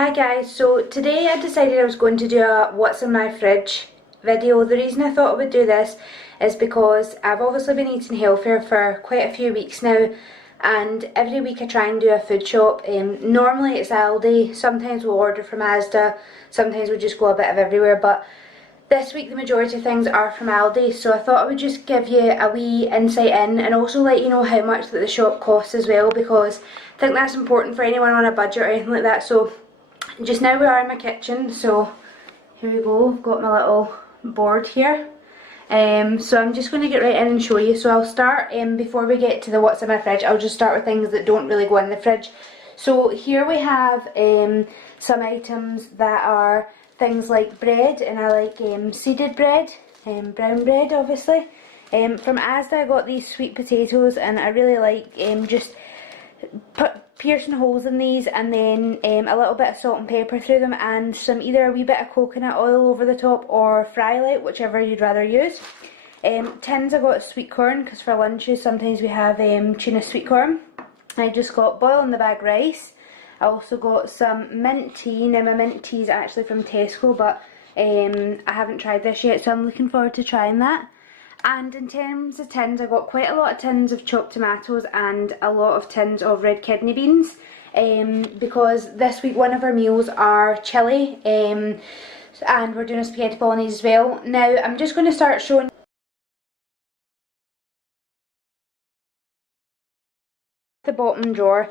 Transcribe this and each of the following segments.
Hi guys, so today I decided I was going to do a what's in my fridge video. The reason I thought I would do this is because I've obviously been eating healthier for quite a few weeks now, and every week I try and do a food shop. Normally it's Aldi, sometimes we'll order from Asda, sometimes we just go a bit of everywhere, but this week the majority of things are from Aldi, so I thought I would just give you a wee insight in and also let you know how much that the shop costs as well, because I think that's important for anyone on a budget or anything like that. So just now we are in my kitchen, so here we go, I've got my little board here. So I'm just going to get right in and show you. So I'll start, before we get to the what's in my fridge, I'll just start with things that don't really go in the fridge. So here we have some items that are things like bread, and I like seeded bread, brown bread obviously. From Asda I got these sweet potatoes, and I really like just piercing holes in these, and then a little bit of salt and pepper through them, and some either a wee bit of coconut oil over the top or fry light, whichever you'd rather use. Tins I got sweet corn, because for lunches sometimes we have tuna sweet corn. I just got boil in the bag rice. I also got some mint tea. Now my mint tea is actually from Tesco, but I haven't tried this yet, so I'm looking forward to trying that. And in terms of tins, I got quite a lot of tins of chopped tomatoes and a lot of tins of red kidney beans, because this week one of our meals are chilli, and we're doing a spaghetti bolognese as well. Now I'm just going to start showing the bottom drawer.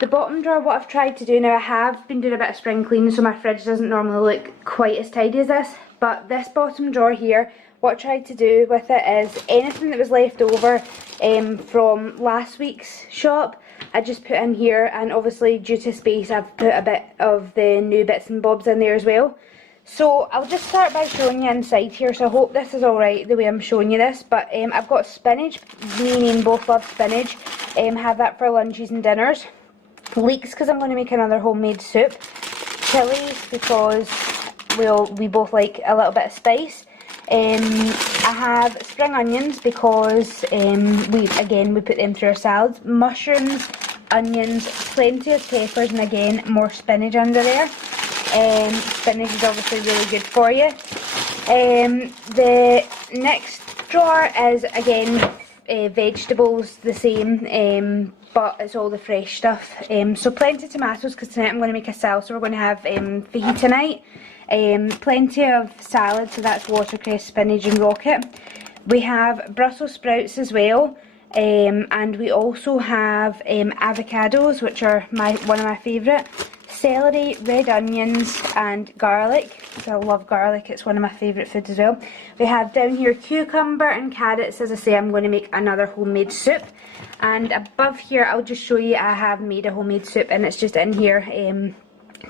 The bottom drawer, what I've tried to do now, I have been doing a bit of spring cleaning, so my fridge doesn't normally look quite as tidy as this, but this bottom drawer here, what I tried to do with it is anything that was left over from last week's shop, I just put in here, and obviously due to space I've put a bit of the new bits and bobs in there as well. So I'll just start by showing you inside here, so I hope this is alright the way I'm showing you this, but I've got spinach, me and Ian both love spinach, have that for lunches and dinners. Leeks because I'm going to make another homemade soup. Chilies because we both like a little bit of spice. I have spring onions because we put them through our salads. Mushrooms, onions, plenty of peppers, and again more spinach under there. Spinach is obviously really good for you. The next drawer is again vegetables, the same, but it's all the fresh stuff. So plenty of tomatoes because tonight I'm going to make a salsa. We're going to have fajita night. Plenty of salad, so that's watercress, spinach and rocket. We have Brussels sprouts as well, and we also have avocados, which are one of my favourite. Celery, red onions and garlic, so I love garlic, it's one of my favourite foods as well. We have down here cucumber and carrots. As I say, I'm going to make another homemade soup, and above here I'll just show you I have made a homemade soup, and it's just in here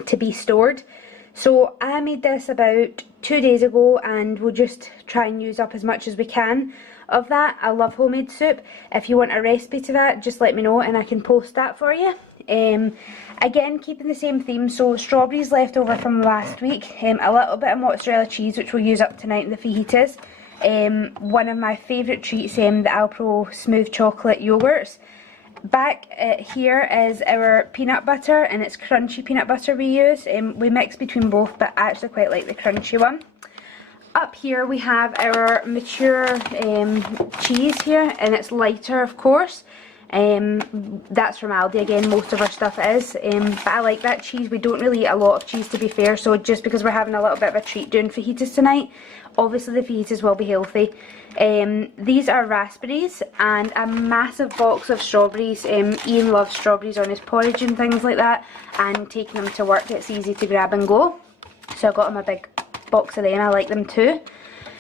to be stored. So I made this about 2 days ago, and we'll just try and use up as much as we can of that. I love homemade soup. If you want a recipe to that, just let me know and I can post that for you. Again, keeping the same theme, so strawberries left over from last week, a little bit of mozzarella cheese which we'll use up tonight in the fajitas, one of my favourite treats, the Alpro smooth chocolate yogurts. Back here is our peanut butter, and it's crunchy peanut butter we use. We mix between both, but I actually quite like the crunchy one. Up here we have our mature cheese here, and it's lighter of course. That's from Aldi again, most of our stuff is, but I like that cheese. We don't really eat a lot of cheese, to be fair, so just because we're having a little bit of a treat doing fajitas tonight, obviously the fajitas will be healthy. These are raspberries and a massive box of strawberries. Ian loves strawberries on his porridge and things like that, and taking them to work it's easy to grab and go, so I got him a big box of them. I like them too.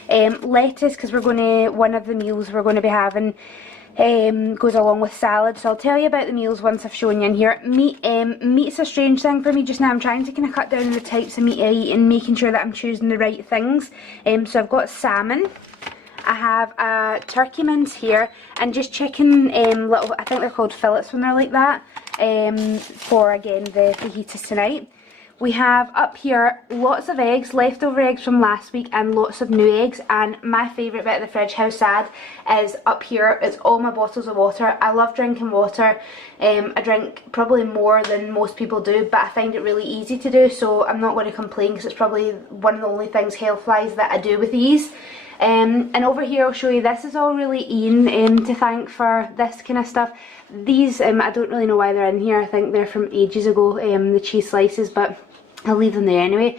Lettuce, because one of the meals we're going to be having goes along with salad, so I'll tell you about the meals once I've shown you in here. Meat's a strange thing for me just now. I'm trying to kind of cut down on the types of meat I eat and making sure that I'm choosing the right things. So I've got salmon, I have turkey mince here, and just chicken, little, I think they're called fillets when they're like that, for again the fajitas tonight. we have up here lots of eggs, leftover eggs from last week, and lots of new eggs. And my favourite bit of the fridge, how sad, is up here. It's all my bottles of water. I love drinking water. I drink probably more than most people do, but I find it really easy to do, so I'm not going to complain because it's probably one of the only things health-wise that I do with ease. And over here I'll show you, this is all really Ian to thank for this kind of stuff. These, I don't really know why they're in here. I think they're from ages ago, the cheese slices, but I'll leave them there anyway.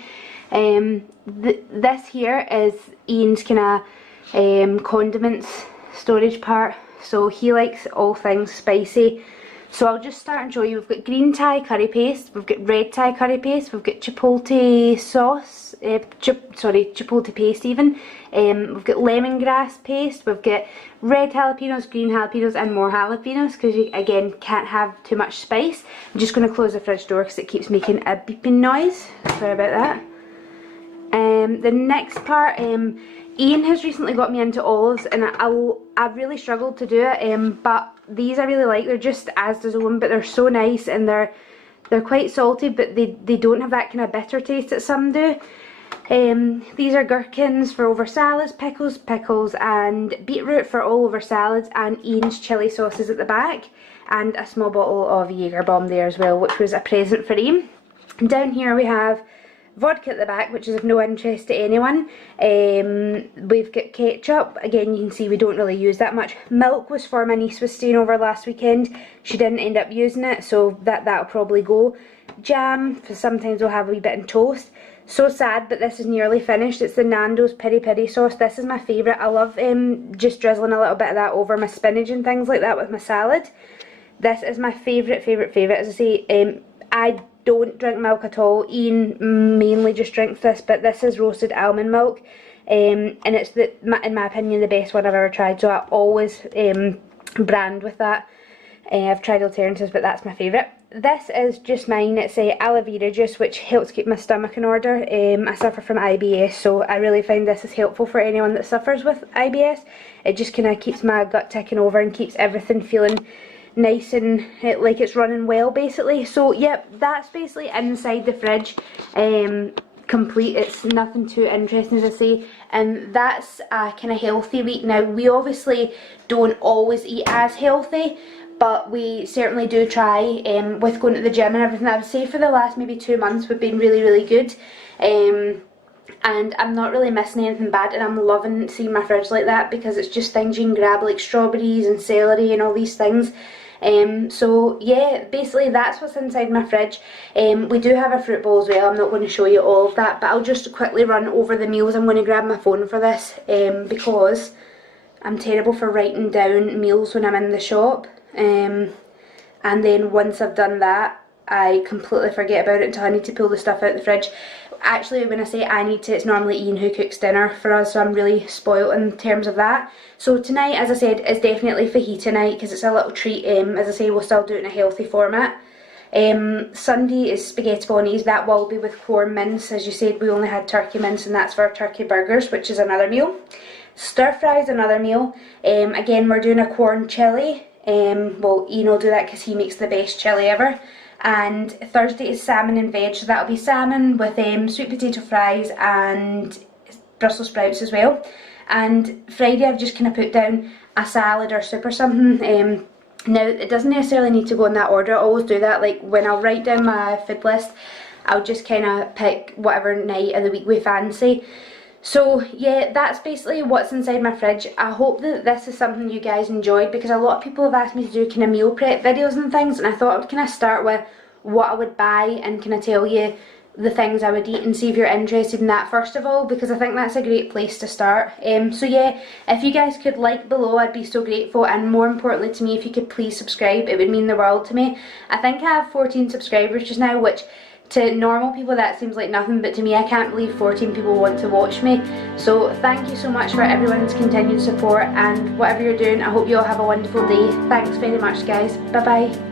This here is Ian's kind of condiments storage part, so he likes all things spicy. So I'll just start and show you. We've got green Thai curry paste, we've got red Thai curry paste, we've got chipotle sauce, chipotle paste even. We've got lemongrass paste, we've got red jalapenos, green jalapenos, and more jalapenos because you, again, can't have too much spice. I'm just going to close the fridge door because it keeps making a beeping noise. Sorry about that. The next part, Ian has recently got me into olives, and I've really struggled to do it, but these I really like. They're just as does Owen, but they're so nice, and they're quite salty, but they don't have that kind of bitter taste that some do. These are gherkins for over salads, pickles and beetroot for all over salads, and Ian's chilli sauces at the back, and a small bottle of Jaeger bomb there as well, which was a present for Ian. And down here we have vodka at the back, which is of no interest to anyone. We've got ketchup. Again, you can see we don't really use that much. Milk was for my niece was staying over last weekend. She didn't end up using it, so that'll probably go. Jam, for sometimes we'll have a wee bit in toast. So sad, but this is nearly finished. It's the Nando's peri peri sauce. This is my favourite. I love just drizzling a little bit of that over my spinach and things like that with my salad. This is my favourite. As I say, I don't drink milk at all. Ian mainly just drinks this, but this is roasted almond milk, and it's in my opinion the best one I've ever tried, so I always brand with that. I've tried alternatives, but that's my favourite. This is just mine. It's aloe vera juice, which helps keep my stomach in order. I suffer from IBS, so I really find this is helpful for anyone that suffers with IBS. It just kind of keeps my gut ticking over and keeps everything feeling nice and like it's running well, basically. So yep, that's basically inside the fridge, complete. It's nothing too interesting, as I say, and that's a kind of healthy week. Now, we obviously don't always eat as healthy, but we certainly do try, with going to the gym and everything. I would say for the last maybe 2 months we've been really good, and I'm not really missing anything bad, and I'm loving seeing my fridge like that because it's just things you can grab, like strawberries and celery and all these things. So yeah, basically that's what's inside my fridge. We do have a fruit bowl as well. I'm not going to show you all of that, but I'll just quickly run over the meals. I'm going to grab my phone for this, because I'm terrible for writing down meals when I'm in the shop, and then once I've done that I completely forget about it until I need to pull the stuff out of the fridge. Actually, when I say I need to, it's normally Ian who cooks dinner for us, so I'm really spoiled in terms of that. So tonight, as I said, is definitely fajita night because it's a little treat. As I say, we'll still do it in a healthy format. Sunday is spaghetti bolognese. That will be with corn mince. As you said, we only had turkey mince, and that's for our turkey burgers, which is another meal. Stir fry is another meal. Again, we're doing a corn chilli. Well, Ian will do that because he makes the best chilli ever. And Thursday is salmon and veg, so that'll be salmon with sweet potato fries and Brussels sprouts as well. And Friday I've just kind of put down a salad or soup or something. Now, it doesn't necessarily need to go in that order. I always do that, like when I'll write down my food list, I'll just kind of pick whatever night of the week we fancy. So yeah, that's basically what's inside my fridge. I hope that this is something you guys enjoyed, because a lot of people have asked me to do kind of meal prep videos and things, and I thought I would kind of start with what I would buy and kind of tell you the things I would eat and see if you're interested in that first of all, because I think that's a great place to start. So yeah, if you guys could like below, I'd be so grateful, and more importantly to me, if you could please subscribe, it would mean the world to me. I think I have 14 subscribers just now, which to normal people that seems like nothing, but to me I can't believe 14 people want to watch me. So thank you so much for everyone's continued support, and whatever you're doing, I hope you all have a wonderful day. Thanks very much guys. Bye bye.